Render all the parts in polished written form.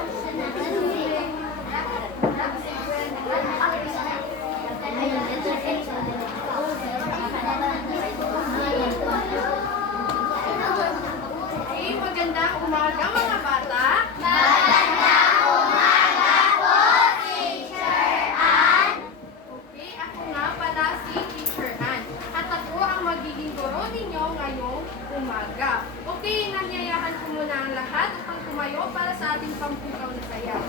Okay, magandang umaga mga bata. Okay, ako nga pala si Teacher Ann. At ako ang magiging guro ninyo ngayong umaga. Okay, nanyayahan ko muna ang lahat upang tumayo para sa ating pampukaw na sayaw.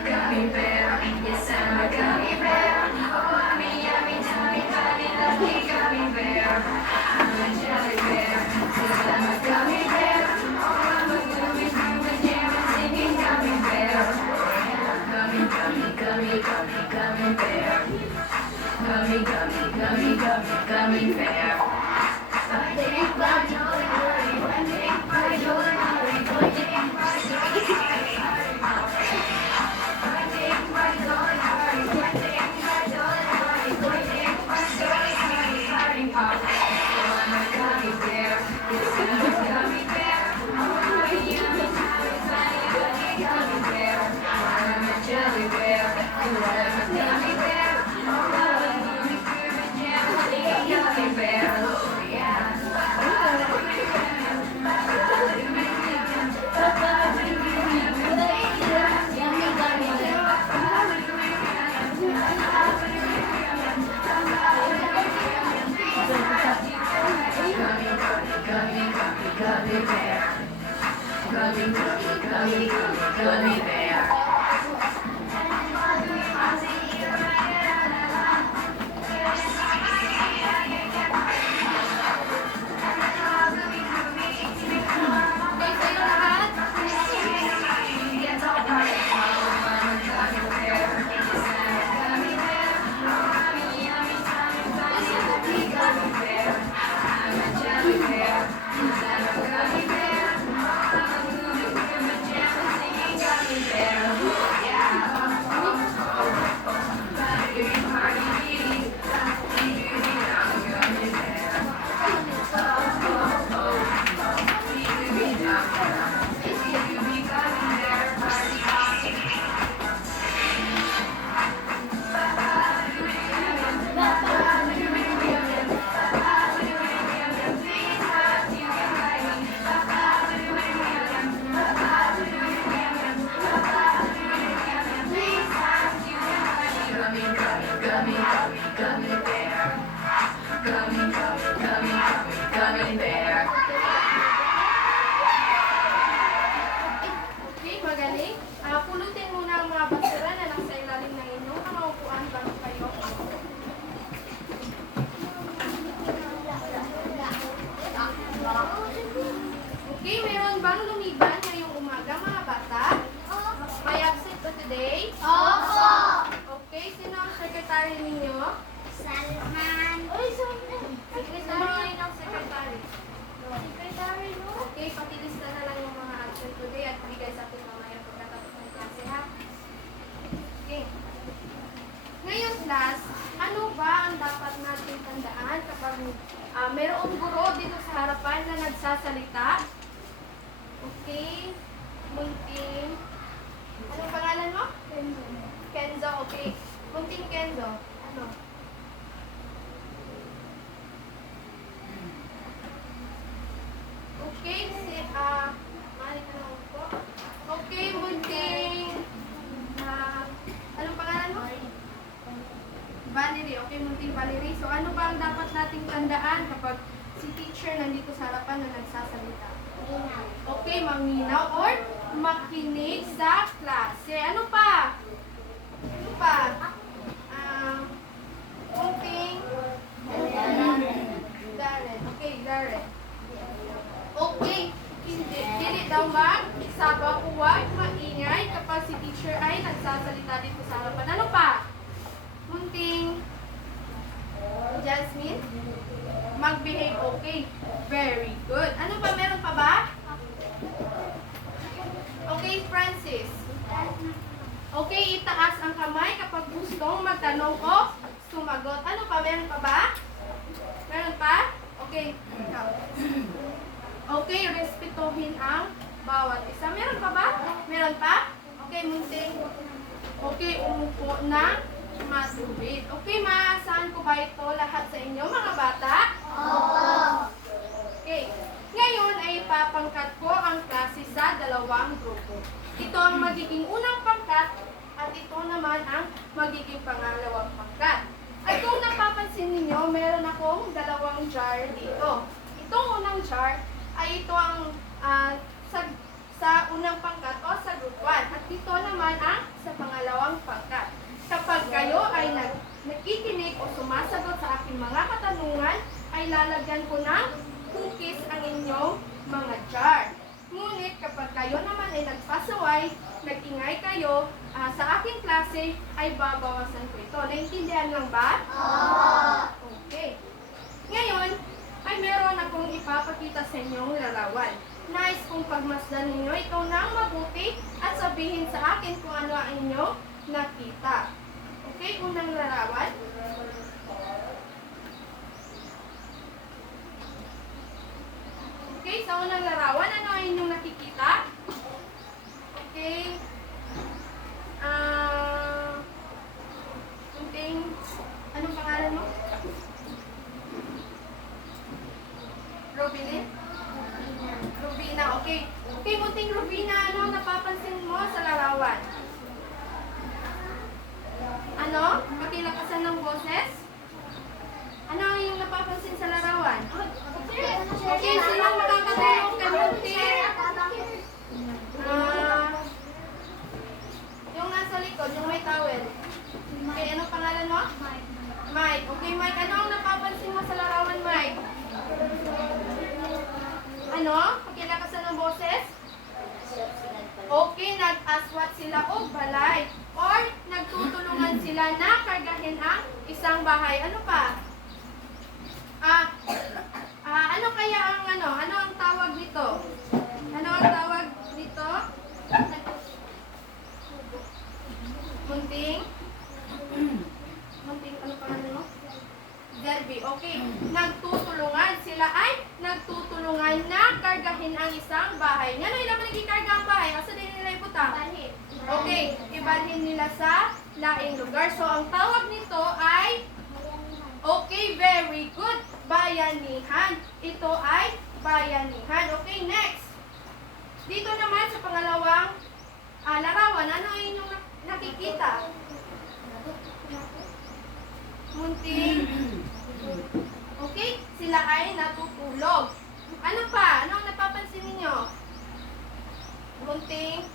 Gummy bear. Gummy bear. Okay, sa'yo lahat. Gummy bear. Okay, magaling. Pulutin muna ang mga basura na nasa ilalim ng inyong mga upuan bago kayo umupo. Okay, meron bang lumiban ngayong umaga mga bata? May absent ba today? Okay, sino ang secretary ninyo? Salman. Sino ngayon ang secretary? Secretary, no? Okay, pakilista na lang yung mga absent today at bigay sa atin mamaya pagkatapos ng klase, ha? Okay. Ngayon, class, ano ba ang dapat natin tandaan kapag mayroong guro dito sa harapan na nagsasalita? Okay. Munting. Anong pangalan mo? Kenzo, okay. Munting Kenzo. Ano? Okay, mali ka na po. Okay, Munting. Anong pangalan mo? Valerie. Okay, Munting Valerie. So, ano ba ang dapat nating tandaan kapag si teacher nandito sa harapan na nagsasalita? Okay, maminaw or makinig sa klase. Ano pa? Ano pa? Munting. Darren. Okay, Darren. Okay. Dili daw mag-sabaw, huwag maingay kapag si teacher ay nagsasalita dito sa harapan. Ano pa? Munting. Jasmine? Mag-behave okay. Very good. Ano pa? Meron pa ba? Okay, Francis. magtanong o sumagot. Ano pa? Meron pa ba? Meron pa? Okay. Ikaw. Okay, respetuhin ang bawat isa. Meron pa ba? Meron pa? Okay, munting. Okay, umupo na matuwid. Okay, maasahan ko ba ito lahat sa inyo, mga bata? Okay. Ngayon ay ipapangkat ko ang klase sa dalawang grupo. Ito ang magiging unang pangkat at ito naman ang magiging pangalawang pangkat. At kung napapansin ninyo, meron akong dalawang jar dito. Itong unang jar ay ito ang sa unang pangkat o sa group 1. At ito naman ang sa pangalawang pangkat. Kapag kayo ay nakikinig o sumasagot sa aking mga katanungan, ay lalagyan ko ng cookies ang inyong mga jar. Ngunit kapag kayo naman ay nagpasaway, nag-ingay kayo sa aking klase, ay babawasan ko ito. Naintindihan lang ba? Okay. Ngayon, ay meron akong ipapakita sa inyong larawan. Nais kong pagmasdan ninyo ito nang mabuti at sabihin sa akin kung ano ang inyong nakita. Okay, unang larawan. Okay, sa unang larawan, ano ang inyong nakikita? Okay. Anong pangalan mo? Robin? Rubina, okay. Okay, munting Rubina, ano napapansin mo sa larawan? Ano? Pakilakasan ng boses? Ano ang iyong napapansin sa larawan? Okay, silang makakatulong kay Munting. Yung nasa likod, yung may towel. Okay, anong pangalan mo? Mike. Okay, Mike, ano ang napapansin mo sa larawan, Mike? Ano? Pakilakasan ng boses? Okay, nag-aswat sila o balay. Or nagtutulungan sila na kargahin ang isang bahay. Ano pa? Ano kaya ang ano ang tawag nito? Ano ang tawag nito? Munting? Munting, ano pangalan mo? Derby. Okay. Nagtutulungan. Sila ay nagtutulungan na kargahin ang isang bahay. Ano yung naman nagkikarga ang bahay? Asa din nila ibutang? Okay. Ibalhin nila sa laing lugar. So, ang tawag nito ay okay, very good. Bayanihan. Ito ay bayanihan. Okay, next. Dito naman sa pangalawang larawan, ano ang inyong nakikita? Munting. Okay, sila ay natutulog. Ano pa? Ano ang napapansin ninyo? Munting.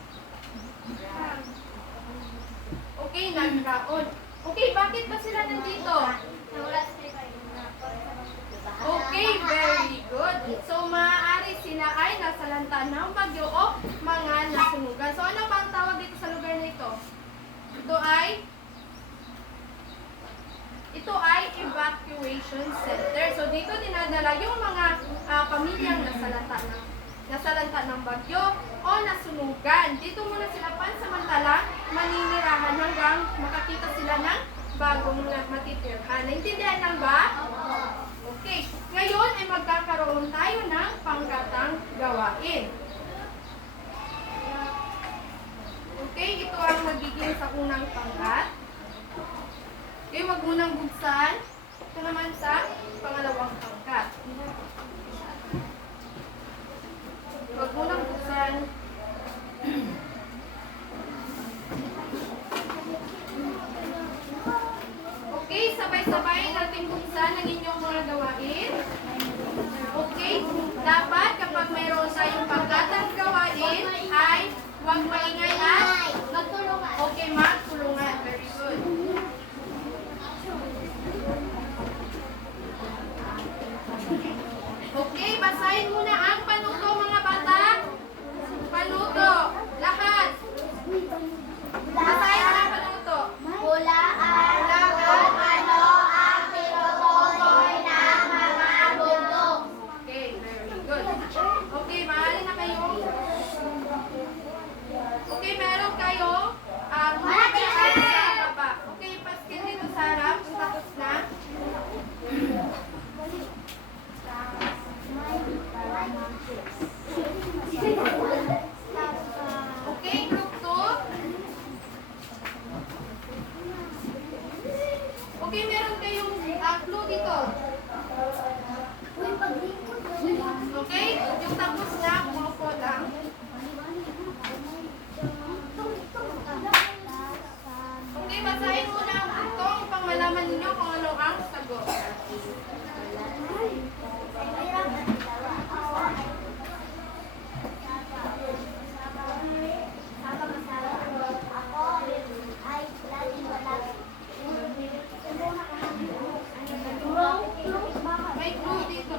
Okay, nagkaon. Okay, bakit ba sila nandito? Okay, very good. So, maaari sila ay nasalanta ng bagyo o mga nasunugan. So, ano ba ang tawag dito sa lugar na ito? Ito ay evacuation center. So, dito dinadala yung mga pamilyang nasalanta ng bagyo o nasunugan. Dito muna sila pansamantala maninirahan hanggang makakita sila ng bagong matitirhan. Naintindihan lang ba? Okay. Ngayon ay magkakaroon tayo ng pangkatang gawain. Okay, ito ang magiging sa unang pangkat. Okay, wag munang buksan. Ito naman sa pangalawang pangkat. Wag munang buksan. Okay, sabay-sabay natin buksan ang inyong mga gawain. Okay, dapat kapag mayroon tayong pangkatang gawain ay huwag maingay at magtulungan. Okay, magtulungan. Very good. Okay, basahin muna ang panuto mga bata. Panuto. Lahat. Basahin mo ang panuto. Hulaan kung ano ang tinutukoy ng mga bundok. Okay, very good. Okay, maaari na kayo. Okay, meron kayo basahin muna ang butong upang malaman ninyo kung ano ang sagot. May clue dito.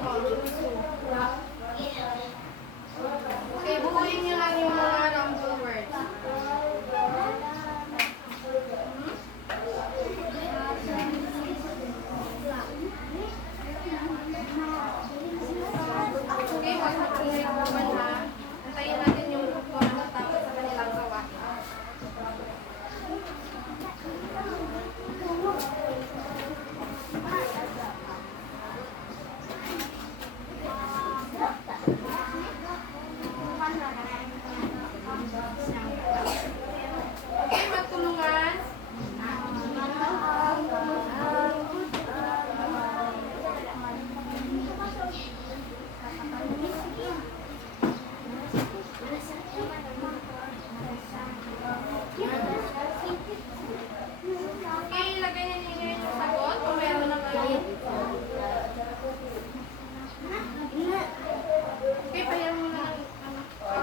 Okay, buuin nyo lang yung mga number words. Okay, wag na kami nagbaban ha. Antayin natin yung grupo na matapos sa kanilang gawain. Okay, magtulungan. Okay, ilagay na ninyo yung sagot kung meron na kayo. Okay, payan mo na ng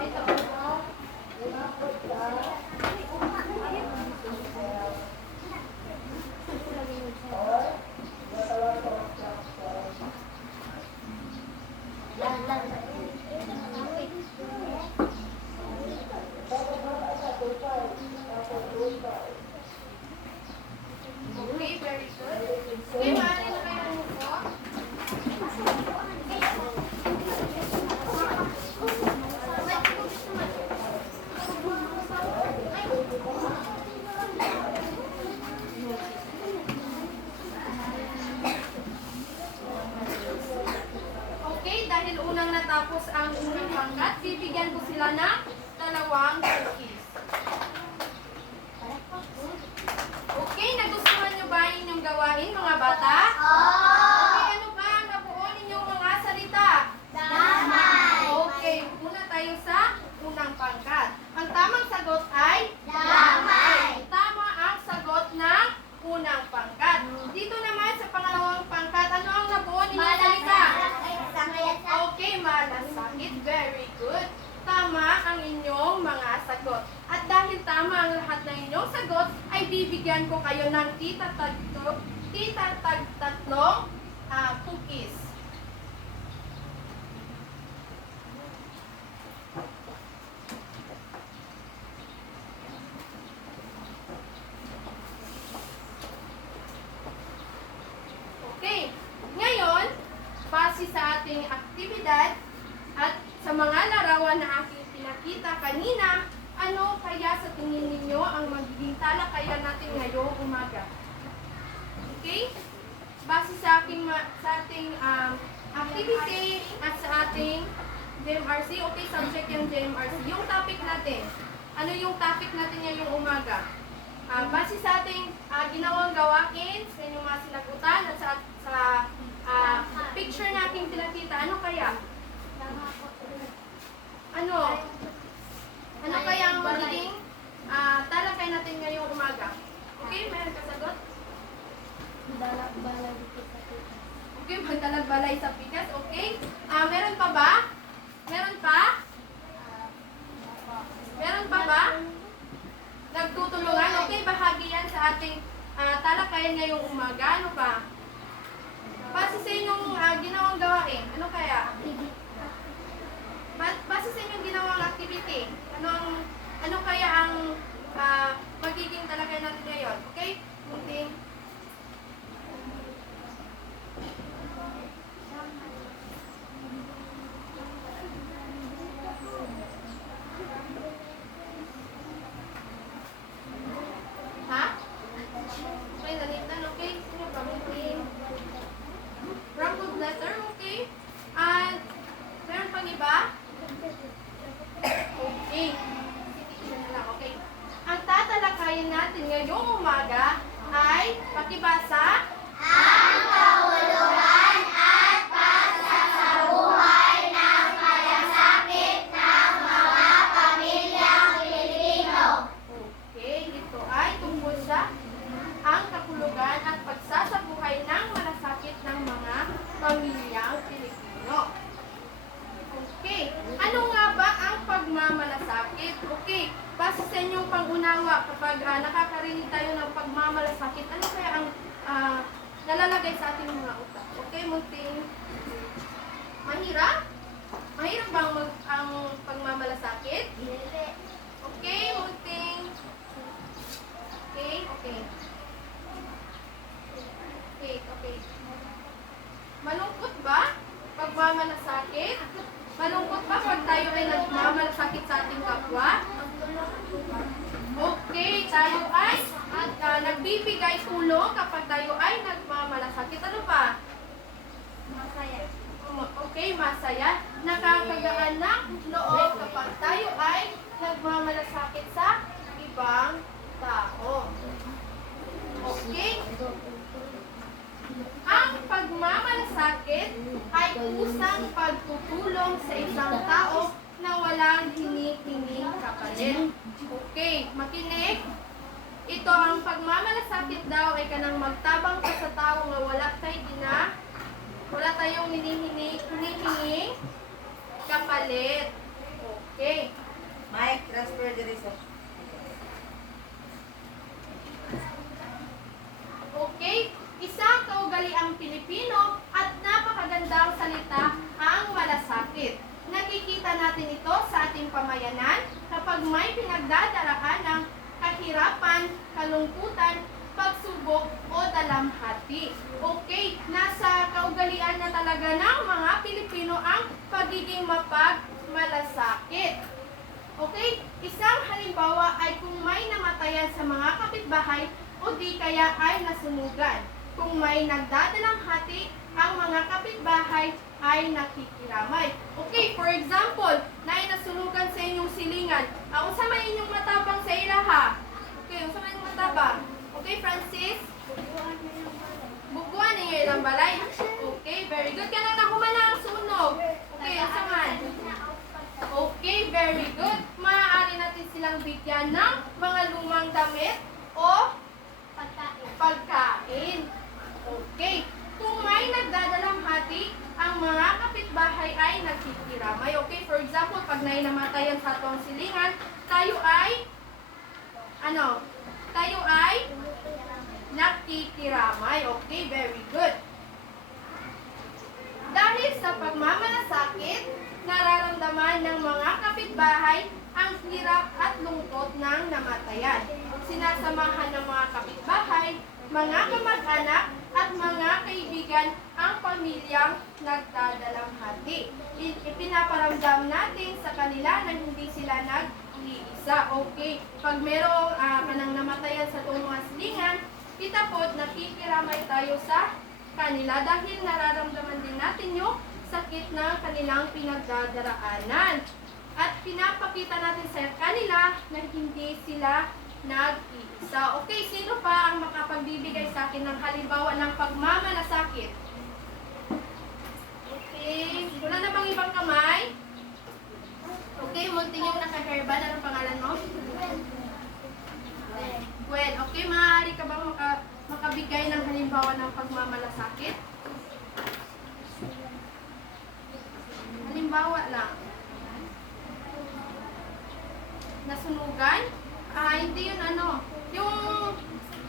dito po. Okay, very good. Okay, maaari na kayo umupo. Okay, dahil unang natapos ang unang pangkat, bibigyan ko sila ng 2 cookies. Okay, nagustuhan nyo ba inyong gawain, mga bata? Okay, ano ba ang nabuo ninyong mga salita? Okay, una tayo sa unang pangkat. Ang tamang sagot ay Tama ang sagot ng unang pangkat. Dito naman sa pangalawang pangkat, ano ang nabuo ninyong salita? Okay, malasakit. Very good. Tama ang inyong mga sagot. At dahil tama ang lahat ng inyong sagot, ay bibigyan ko kayo ng tatlong cookies. Okay. Ngayon, base sa ating aktibidad at sa mga larawan na aking pinakita kanina, ano kaya sa tingin ninyo ang magiging talakayan natin ngayong umaga? Okay? Base sa ating activity at sa ating JMRC, okay, subject yung JMRC. Yung topic natin, ano yung topic natin ngayong umaga? Base sa ating ginawang gawain, sa inyong mga sinagutan at sa picture na aking pinakita, ano kaya? Ano kaya ang magiging talakay natin ngayong umaga? Okay, mayroon ka sagot? Okay, magdalagbalay sa pikas. Okay. Meron pa ba? Meron pa? Meron pa ba? Nagtutulungan? Okay, bahagi yan sa ating talakayan ngayong umaga. Ano pa? Base sa inyong ginawang gawain, ano kaya? Base sa inyong ginawang activity, ano kaya ang magiging talakay natin ngayon? Okay? Moving. Ha? Okay, nalitan. Okay? Sino ba? Moving. Wrap of letter. Okay? And meron pang iba? Okay. Isa na lang. Okay. Ang tatalakayin natin ngayong umaga ay pakibasa Ang kahulugan at pagsasabuhay ng malasakit ng mga pamilyang Pilipino. Okay, ito ay tungkol sa pagmamalasakit, ano kaya ang nalalagay sa ating mga utak? Okay, munting. Mahirap? Mahirap bang ang pagmamalasakit? Hindi. Okay, munting. Okay, okay. Okay, okay. Malungkot ba? Pagmamalasakit? Malungkot ba pag tayo ay nagmamalasakit sa ating kapwa? Okay, tayo ay nagbibigay tulong kapag tayo ay nagmamalasakit. Ano pa? Masaya. Okay, masaya. Nakakagaan ng loob kapag tayo ay nagmamalasakit sa ibang tao. Okay? Ang pagmamalasakit ay kusang pagtutulong sa isang tao na walang hinihiling kapalit. Okay, makinig. Ito ang pagmamalasakit daw ay kanang magtabang ka sa tao nga wala tayong hinihinging kapalit. Okay. Mike, transfer diri sa. Okay, isang kaugaliang Pilipino at napakagandang salita ang malasakit. Nakikita natin ito sa ating pamayanan kapag may pinagdadaraan ng kahirapan, kalungkutan, pagsubok o dalamhati. Okay, nasa kaugalian na talaga ng mga Pilipino ang pagiging mapagmalasakit. Okay, isang halimbawa ay kung may namatayan sa mga kapitbahay o di kaya ay nasunugan. Kung may nagdadalamhati, ang mga kapitbahay ay nakikiramay. Okay, for example, na nasunugan sa inyong silingan. Ang sa may inyong matabang sa ilaha. Okay, ang sa may inyong matabang. Okay, Francis? Bukuan ninyo ilang balay. Okay, very good. Kanang nakuha na ang sunog. Okay, ang saman. Okay, very good. Maaari natin silang bigyan ng mga lumang damit o pagkain. Okay. Kung may nagdadalamhati, ang mga kapitbahay ay nagkikiramay. Okay, for example, pag nainamatayan sa atong silingan, tayo ay nakikiramay. Okay, very good. Dahil sa pagmamalasakit, nararamdaman ng mga kapitbahay ang hirap at lungkot ng namatayan. Sinasamahan ng mga kapitbahay, mga kamag-anak, at mga kaibigan ang pamilyang nagdadalamhati. Ipinaparamdam natin sa kanila na hindi sila nag-iisa. Okay, pag merong kanang namatayan sa itong mga silingan, kita po, nakikiramay tayo sa kanila dahil nararamdaman din natin yung sakit na kanilang pinagdadaraanan. At pinapakita natin sa kanila na hindi sila nag-iisa. Okay, sino pa ang makapagbibigay sa akin ng halimbawa ng pagmamalasakit? Okay, wala na bang ibang kamay? Okay, munting yung naka-hairband. Anong pangalan mo? Well, okay, maaari ka bang makabigay ng halimbawa ng pagmamalasakit? Halimbawa lang. Nasunugan? Hindi yun yung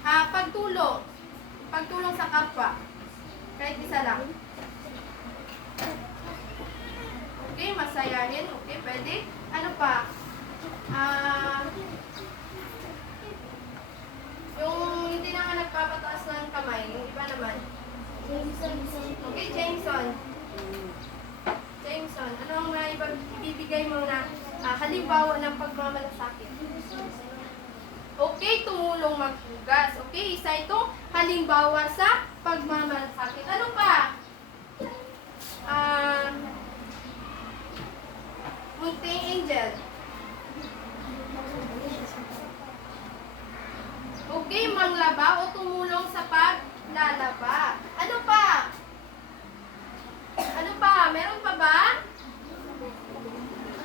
pagtulong sa kapwa. Kahit isa lang. Okay, masayahin. Okay, pwede. Ano pa? Yung hindi na nga nagpapataas ng kamay, yung iba naman. Okay, Jameson. Jameson, ano ang ibibigay mo na halimbawa ng pagmamalasakit? Okay, tumulong maghugas. Okay, isa itong halimbawa sa pagmamalasakit. Ano pa? Munting Angel. Okay, manglaba o tumulong sa paglalaba. Ano pa? Ano pa? Meron pa ba?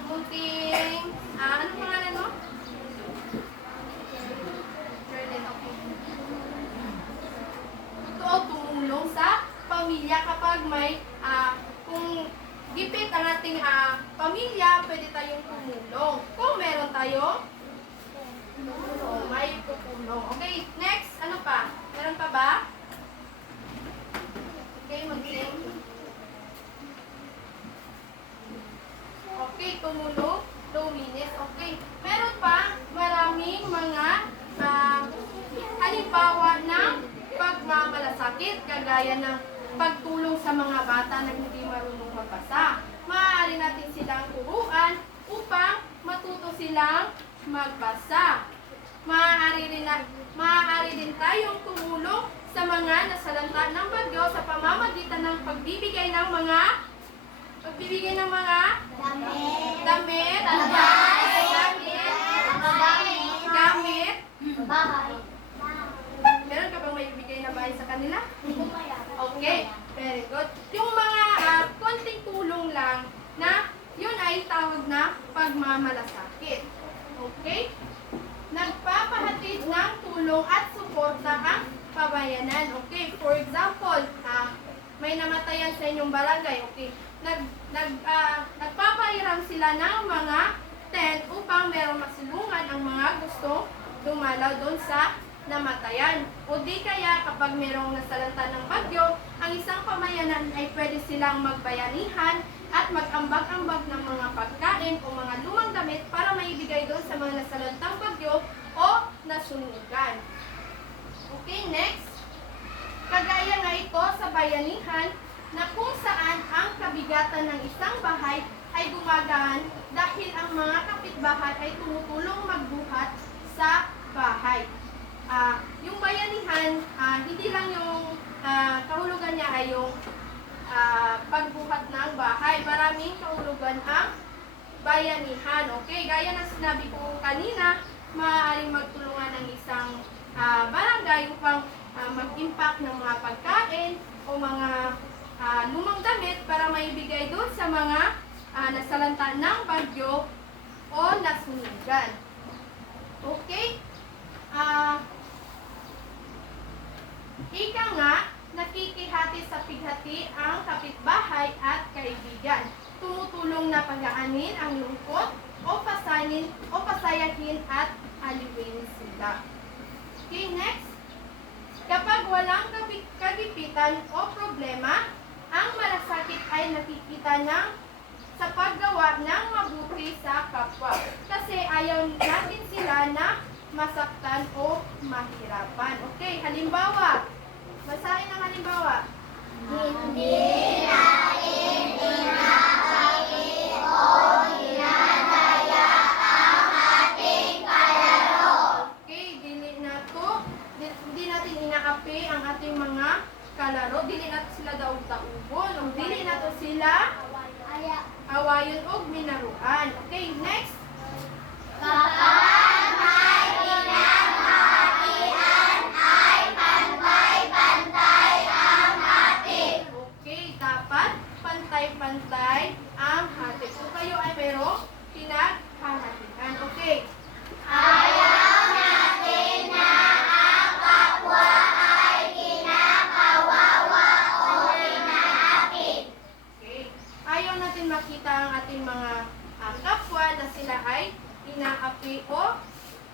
Munting, anong pangalan mo? Ito, tumulong sa pamilya kapag may, kung gipit ang ating pamilya, pwede tayong tumulong. Kung meron tayong may tutulong. Okay, next, ano malasakit kagaya ng pagtulong sa mga bata na hindi marunong magbasa. Maaari natin silang turuan upang matuto silang magbasa. Maaari din tayong tumulong sa mga nasalanta ng bagyo sa pamamagitan ng pagbibigay ng mga damit, gamit. Bahay. Meron ka bang maibigay na bahay sa kanila? Kumaya. Okay, very good. Yung mga konting tulong lang na yun ay tawag na pagmamalasakit. Okay? Nagpapahatid ng tulong at suporta ang pabayanan. Okay, for example, may namatayan sa inyong barangay. Okay, nagpapahiram sila ng mga tent upang merong masilungan ang mga gusto dumalaw doon sa namatayan. O di kaya kapag merong nasalanta ng bagyo, ang isang pamayanan ay pwede silang magbayanihan at mag-ambag-ambag ng mga pagkain o mga lumang damit para maibigay doon sa mga nasalantang bagyo o nasunugan. Okay, next. Kagaya nga ito sa bayanihan na kung saan ang kabigatan ng isang bahay ay gumagaan dahil ang mga kapitbahay ay tumutulong magbuhat sa bahay. Yung bayanihan, hindi lang yung kahulugan niya ay yung pagbuhat ng bahay. Maraming kahulugan ang bayanihan. Okay, gaya ng sinabi ko kanina, maaaring magtulungan ng isang barangay upang mag-impact ng mga pagkain o mga lumang damit para maibigay doon sa mga nasalanta ng bagyo o nasunugan. Okay? Ika nga, nakikihati sa pighati ang kapitbahay at kaibigan. Tumutulong na pagaanin ang lungkot o pasayahin at aliwin sila. Okay, next. Kapag walang kagipitan o problema, ang malasakit ay nakikita sa paggawa ng mabuti sa kapwa. Kasi ayaw natin sila na masaktan o mahirapan. Okay, halimbawa. Basahin ang halimbawa. Hindi natin pinapaki o hinadaya ang ating kalaro. Okay, hindi natin inaapi ang ating mga kalaro. Dili natin sila daog-taubon. O dili natin sila awayon o minaruan. Okay, next. Kapag may pinamahatian ay pantay-pantay ang hati. Okay, dapat pantay-pantay ang hati. Kung kayo ay mayroong pinaghahatian. Okay. Ayaw natin na ang kapwa ay kinakawawa o hinahakin. Okay. Ayaw natin makita ang ating mga kapwa na sila ay inaapi o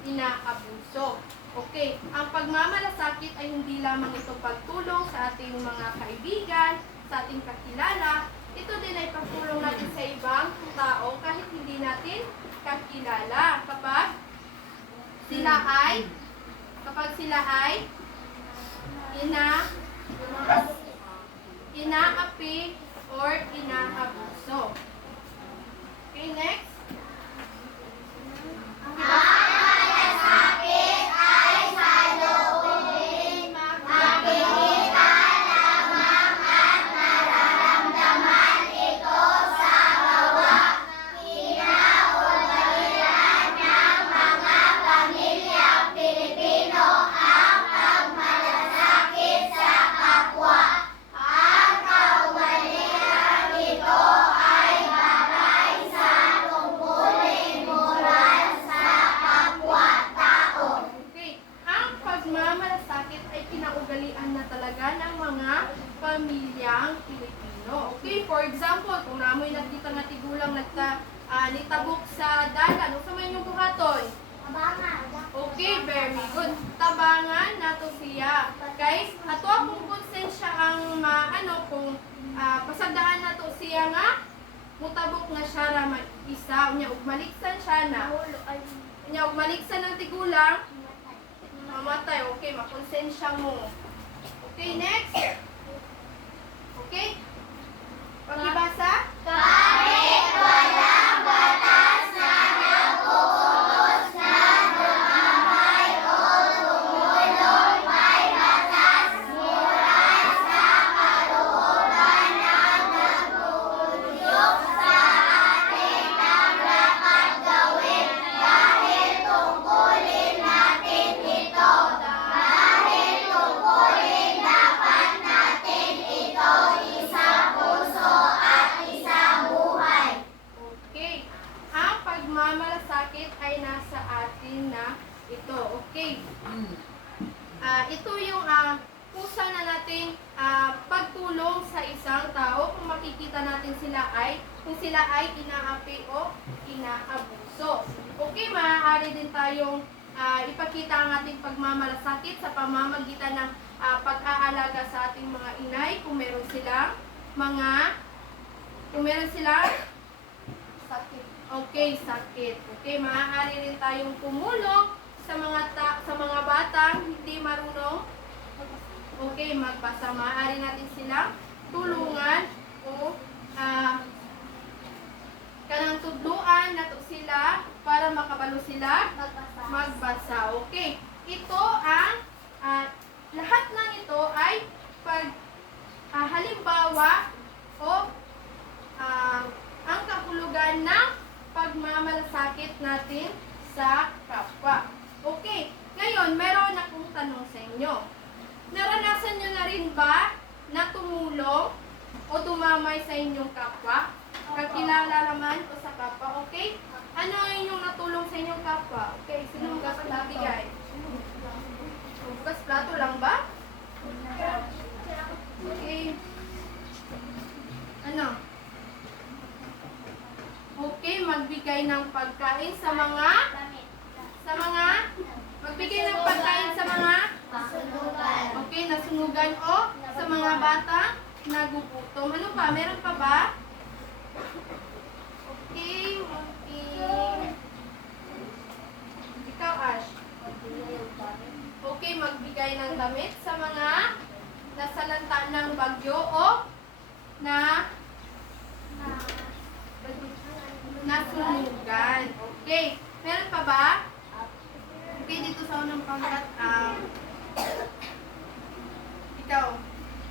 inaabuso. Okay, ang pagmamalasakit ay hindi lamang ito pagtulong sa ating mga kaibigan, sa ating kakilala. Ito din ay pagtulong natin sa ibang tao kahit hindi natin kakilala. Kapag sila ay inaapi or inaabuso. Okay, next. Malasakit ay saloobin, makikita lamang at nararamdaman ito sa gawa. Kinaugalian ng mga pamilyang Pilipino ang pagmalasakit sa kapwa. Ang kaugalian ito ay batay sa tungkulin moral sa kapwa-tao. Okay, ang pagmamalasakit ay kinaugalian na talaga ng mga pamilyang Pilipino. Okay, for example, kung namoy nagdito nga tigulang nitabok sa dalan, o sa man yung buhaton. Okay, very good. Tabangan nato siya. Guys, ato akong konsensya ang kung pasagdaan nato siya nga mutabok na siya ra mag-isa. Unya ug maliksan siya na. Unya ug maliksan ng tigulang mamatay. Okay, makonsensya mo. Okay, next. Okay? Pakibasa. Kahit walang batas na nag-uutos na dumamay o tumulong, may batas moral sa kalooban na nag-uudyok sa atin ang dapat gawin dahil tungkulin natin ito. Dahil tungkulin dapat natin ito isang puso at isang buhay. Okay. Ang pagmamalasakit ay nasa atin na ito. Okay. Ito yung kusa na nating pagtulong sa isang tao kung makikita natin kung sila ay inaapi o inaabuso. Okay, maaari din tayong ipakita ang ating pagmamalasakit sa pamamagitan ng pag-aalaga sa ating mga inay kung meron silang sakit. Okay, sakit. Okay, maaari rin tayong tumulong sa mga batang hindi marunong magbasa. Maaari natin silang tulungan o kanang tudluan nato sila para makabalo sila magbasa. Okay. Ito ang lahat ng ito ay halimbawa o ang kahulugan ng pagmamalasakit natin sa kapwa. Okay. Ngayon, meron akong tanong sa inyo. Naranasan nyo na rin ba na tumulong o dumamay sa inyong kapwa? Kakilala naman o sa kapwa, okay? Ano ang inyong natulong sa inyong kapwa? Okay, sino ang gusto nagbigay? Bukas plato lang ba? Okay. Ano? Okay, magbigay ng pagkain sa mga okay, nasunugan o sa mga bata nagugutom. Ano pa? Meron pa ba? Okay. Ikaw, Ash. Okay, magbigay ng damit sa mga nasalanta ng bagyo o nasunugan. Okay. Meron pa ba? Okay, dito sa unang pangkat, ikaw.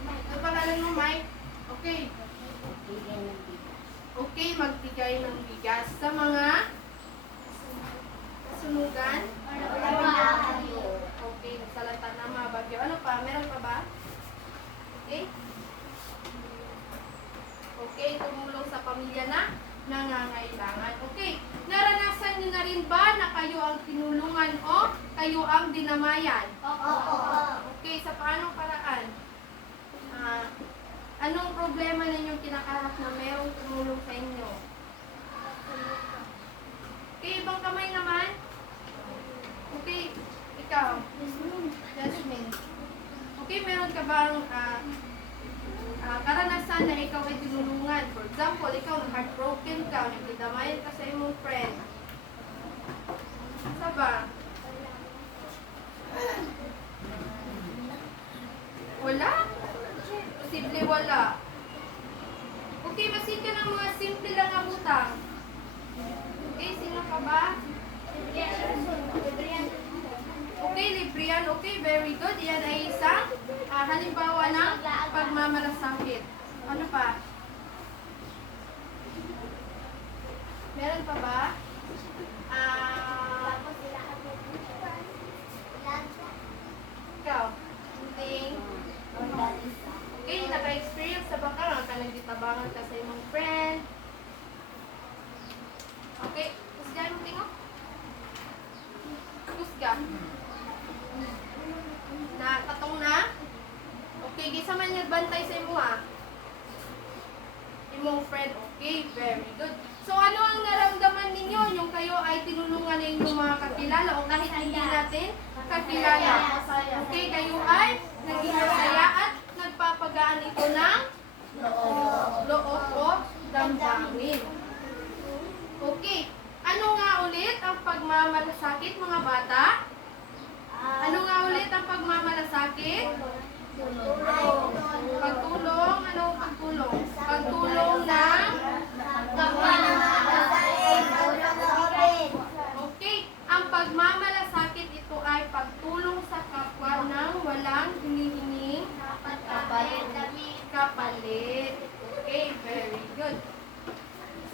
Ano pangalan mo, Mike? Okay. Okay, magbigay ng bigas sa mga sunugan. Okay, nasalanta ng mga bagyo. Ano pa? Meron pa ba? Okay. Okay, tumulong sa pamilya na nangangailangan. Okay, naranasan niyo na rin ba na kayo ang tinulungan o kayo ang dinamayan? Okay, sa paanong paraan? Anong problema ninyong kinakaharap na mayroong tumulong sa inyo? Okay, ibang kamay naman. Okay, ikaw. Jasmine. Okay, meron ka bang karanasan na ikaw ay tinulungan? For example, ikaw heartbroken ka, nagdidamayan ka sa imong friend. Sa ba? Wala? Posible wala. Okay, masin ka ng mga simple lang ang utang. Okay, sino ka ba? Okay, Librian. Okay, very good. Yan ay isang halimbawa ng pagmamalasakit. Ano pa? Meron pa ba? Ikaw? Ting? Okay, naka-experience sa baka ka nagditabangan ka sa imong friend. Okay, kusga mo tingo? Kusga. Na katong na? Okay, gisa man nagbantay sa imo imong friend. Okay, very good. So ano ang naramdaman ninyo yung kayo ay tinulungan ng inyong mga kakilala o kahit hindi natin kakilala? Okay, kayo ay naging masaya at nagpapagaan ito ng loob o damdamin. Okay, ano nga ulit ang pagmamalasakit mga bata? Ano nga ulit ang pagmamalasakit? Pagtulong, ano pagtulong? Pagtulong ng okay. Ang pagmamalasakit ito ay pagtulong sa kapwa ng walang hinihinging kapalit. Okay, very good.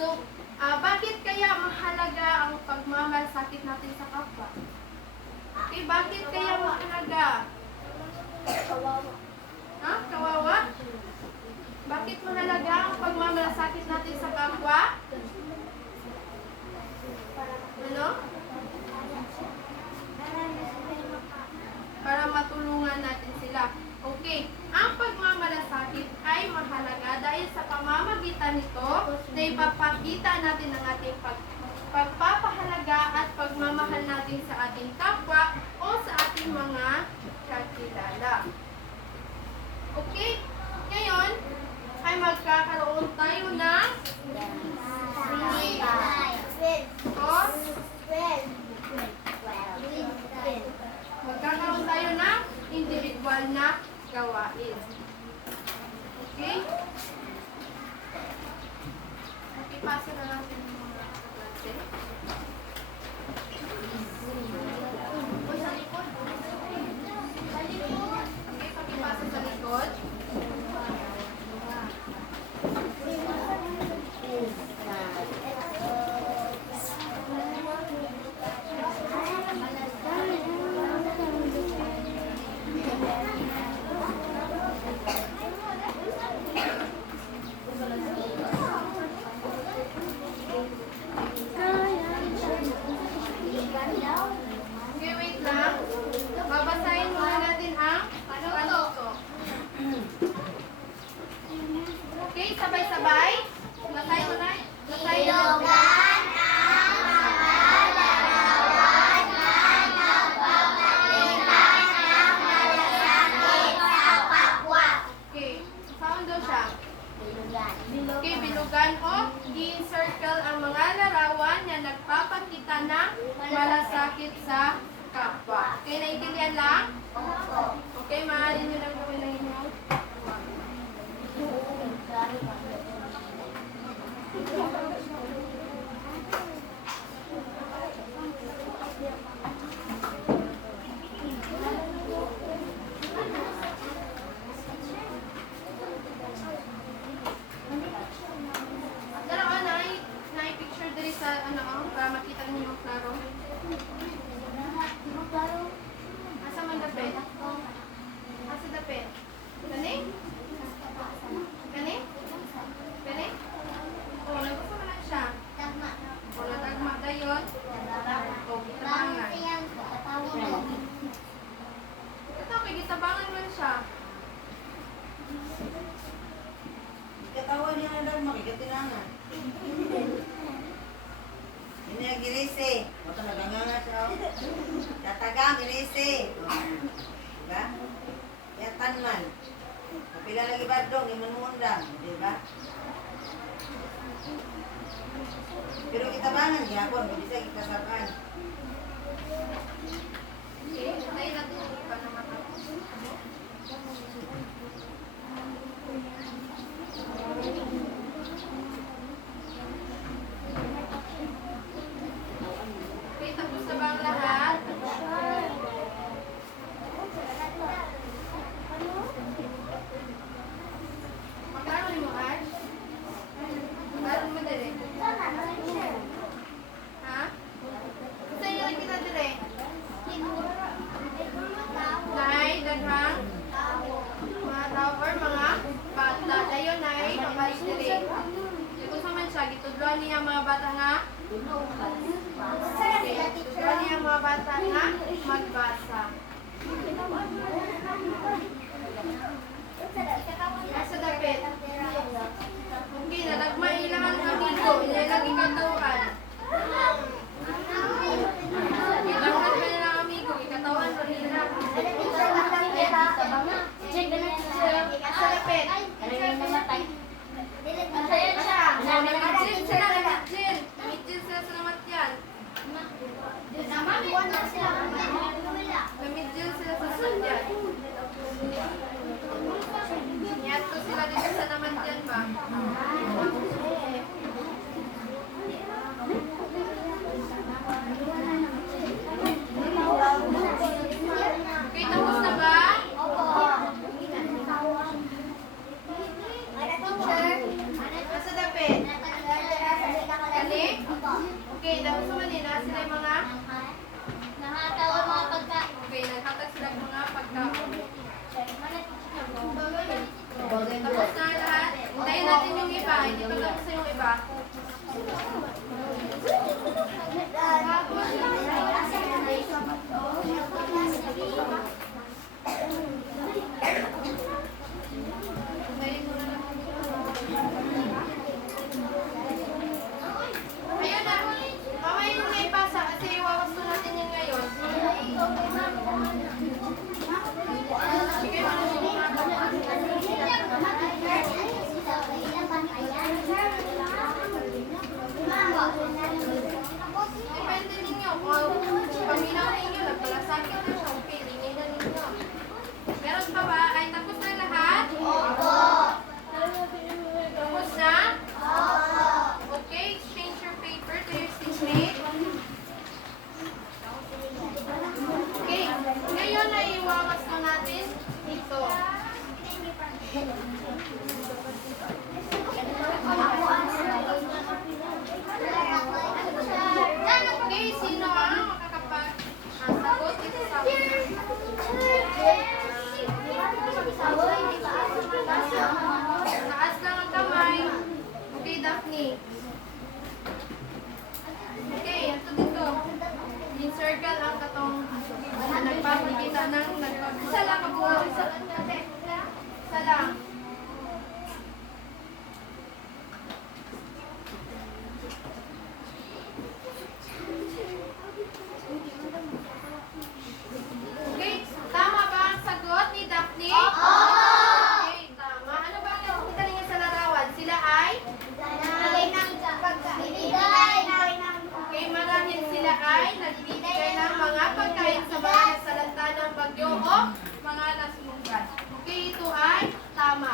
So, bakit kaya mahalaga ang pagmamalasakit natin sa kapwa? Okay, bakit kaya mahalaga? Ha? Kawawa? Bakit mahalaga ang pagmamalasakit natin sa kapwa? Ano? Para matulungan natin sila. Okay. Ang pagmamalasakit ay mahalaga dahil sa pamamagitan nito na ipapakita natin ang ating pagpapahalaga at pagmamahal natin sa ating kapwa o sa ating mga kakilala. Okay? Ngayon, ay magkakaroon tayo ng magkakaroon tayo ng individual na gawain. Okay? Pakipasa na natin yung mga klase. O, sa likod. Okay, pakipasa sa likod. Okay, wait lang. Babasahin muna natin ang panuto. Okay, sabay-sabay. Basahin mo na. Basahin mo na. Okay, sound daw siya. Okay, bilugan o i-circle ang mga larawan na nagpapakita ng malasakit sa kapwa. Okay, naiintindihan lang? Okay, maaari nyo lang gawin ng inyo. Dalawa na-picture diri sa para makita ninyo yung klaro. Asa man dapit? Asa dapit? Gani? Gani? Gani? O, nagusto mo na siya. O, natagma dayon. O, gitabangan. Ito, kay gitabangan man siya. Katawan niya na daw, makikatinangan. Ini yang girisi. O talaga nga siya. Tataga, girisi. Diba? Yatan man. Kapila lagi badong, imanmundang. Diba? Pero kita bangan, gihapon. Bisa kita sabahan. Okay, tayo natin yung iba na mata. Okay, tapos na ba ang lahat? Magkaroon mo, Ash? Magkaroon mo dire? Ha? Gusto niyo lang kita dire? Nay, daghang mga tao or mga bata. Dayon, Nay, mabalik dire. Gusto man siya, gitudluan niya ang mga bata nga. Okay, gitudluan niya ang mga bata nga magbasa. Asa dapit? Okay, nadagma ilangan ng amigo. Ilang ikatauhan. Ilangan ka nilang amigo. Ikatawan mo nila. Asa dapit? Namidjil sila. Namidjil sila sa namatyan. Namidjil sila sa namatyan. Okay, sino ang makakapag-sagot dito sa taas lang ang kamay. Okay, Daphne. Okay, ito dito. In-circle ang katong nagpapakita ng isa lang kabuo. Isa lang. Okay, tama ba ang sagot ni Daphne? Okay, tama. Ano ba ang nakikita ninyo sa larawan? Sila ay? Okay, marahil sila ay nagbibigay ng mga pagkain sa mga nasalanta ng bagyo o mga nasumunggan. Okay, ito ay tama.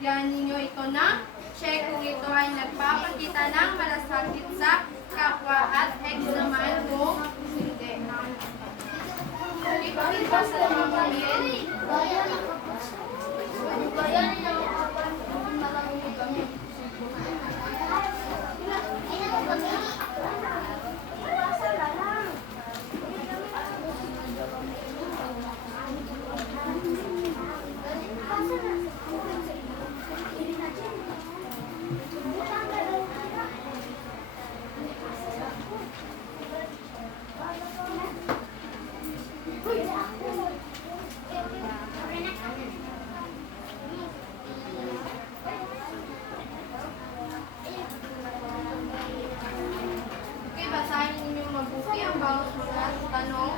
bigyan ninyo ito ng check kung ito ay nagpapakita ng malasakit sa kapwa at X naman kung hindi. Ipakita sa mamamayan. Okay, basahin ninyo mabuti ang bawat mga tanong.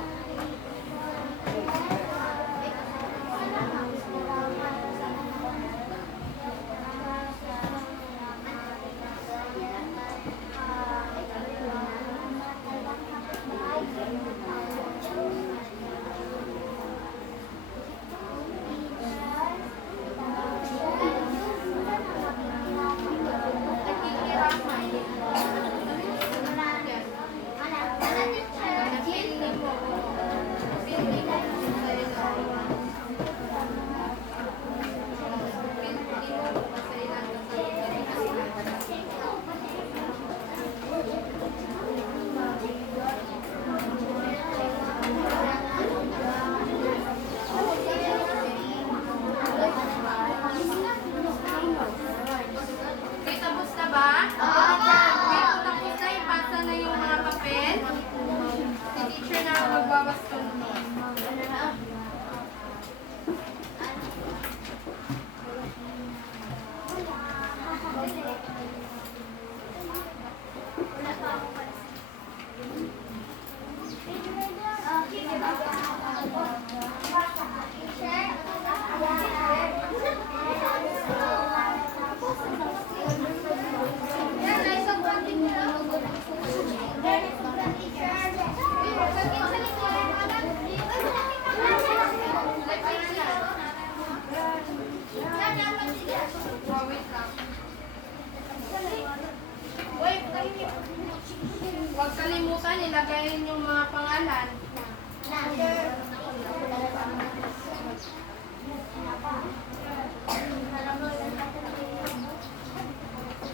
Nakikirasay. Yan. Hanapin mo. Pili mo sa sarili. Pili mo sa ilang Okay, tapos na ba? Okay, kung tapos na, ipasa na yung mga papel. Si teacher na ang magbabaston nun. Wait lang. Huwag kalimutan, ilagay yung mga pangalan.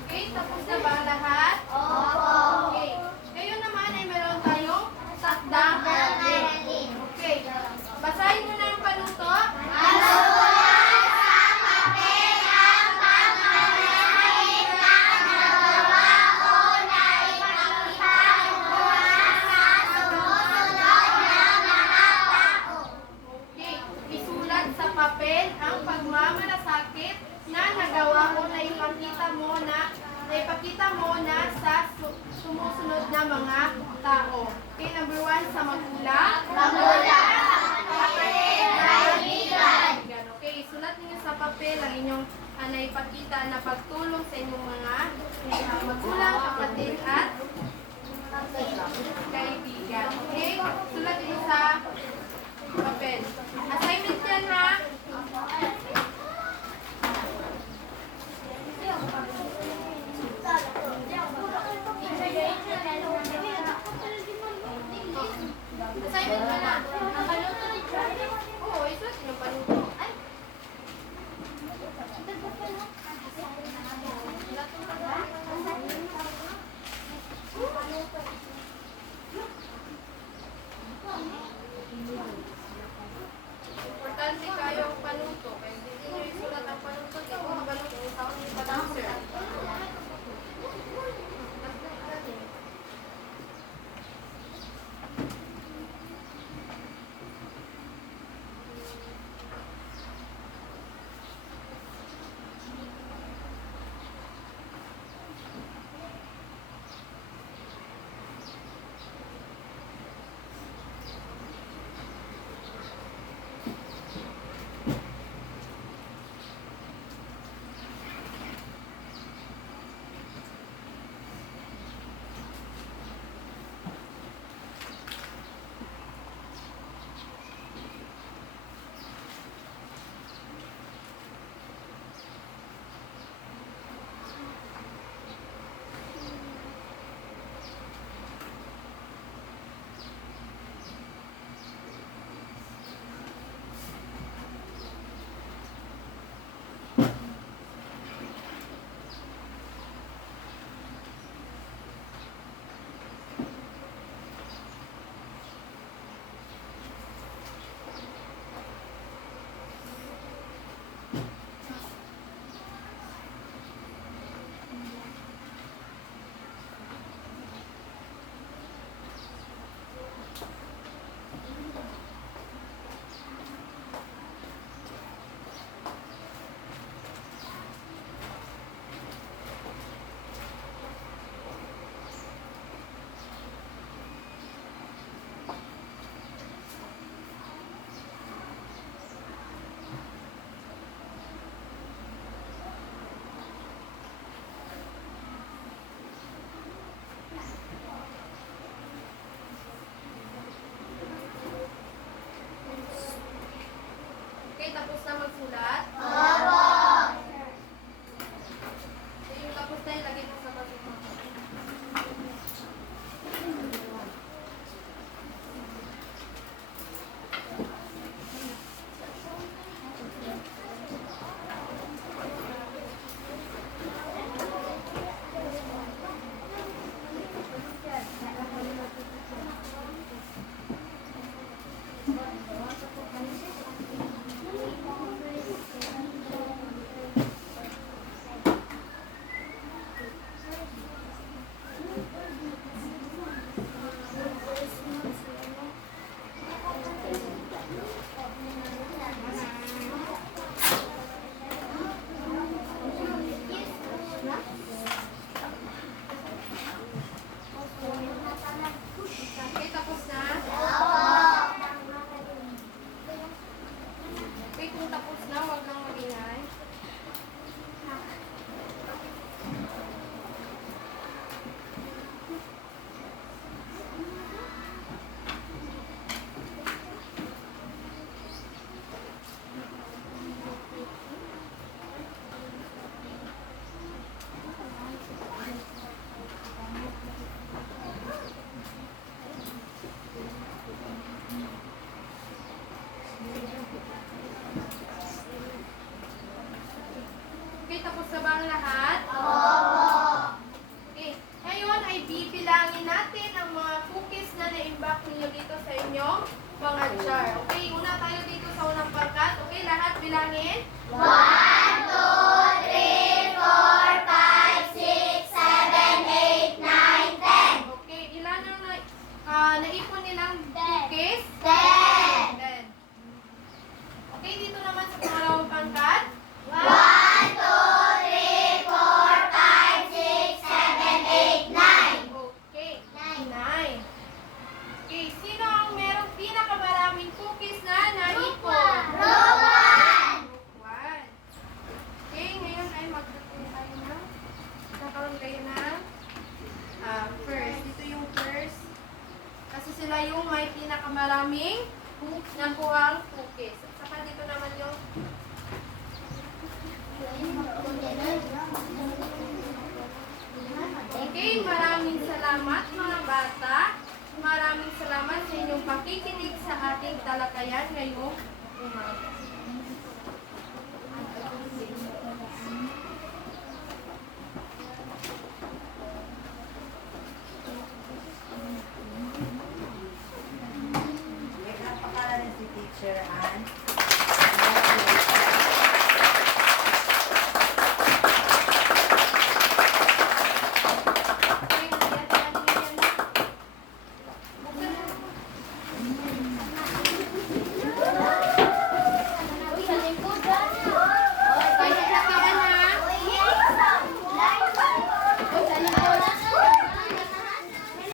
Okay, tapos na ba lahat? Okay. Ngayon naman ay meron tayong takdang aralin. Okay. Basahin mo na yung panuto. Okay. Isulat sa papel ang pagmamalasakit na nagawa mo na ipakita mo na sa sumusunod na mga tao. Okay, number 1 sa magulang. Okay, isulat ninyo sa papel ang inyong naipakita na pagtulong sa inyong mga magulang, kapatid at kaibigan. Okay, sulat ninyo sa papel. Assignment yan ha. Assignment ka na. Oo, isulat ninyo panuto. Importante kayo ang panuto. Kaya hindi nyo isulat ang panuto. Hindi mo mabalot yung sound yung padanser. magsulat? Opo. So, yung tapos na ilagay mo sa basuhan. Okay, tapos na? Okay, kung tapos na, huwag nang magingay. Okay, tapos na ba ang lahat? Okay, ngayon ay bibilangin natin ang mga cookies na na-imbak ninyo dito sa inyong mga jar. Okay, una tayo dito sa unang pangkat. Okay, lahat bilangin. 1, 2, 3, 4, 5, 6, 7, 8, 9, 10. Okay, ilan ang naipon nilang cookies? 10. 10. Okay, dito naman sa pangalawang pangkat. 1, 2, 3, 4, 5, 6, 7, 8, 9. Okay, 9. Okay, sino ang merong pinakamaraming cookies na naipon? Rowan. One. Okay, ngayon ay magkakaroon tayo ng nakaroon kayo ng first. Ito yung first. Kasi sila yung may pinakamaraming nakuhang cookies. At saka dito naman yung okay, maraming salamat mga bata. Maraming salamat sa inyong pakikinig sa ating talakayan ngayong umaga. May napakala si Teacher Ann.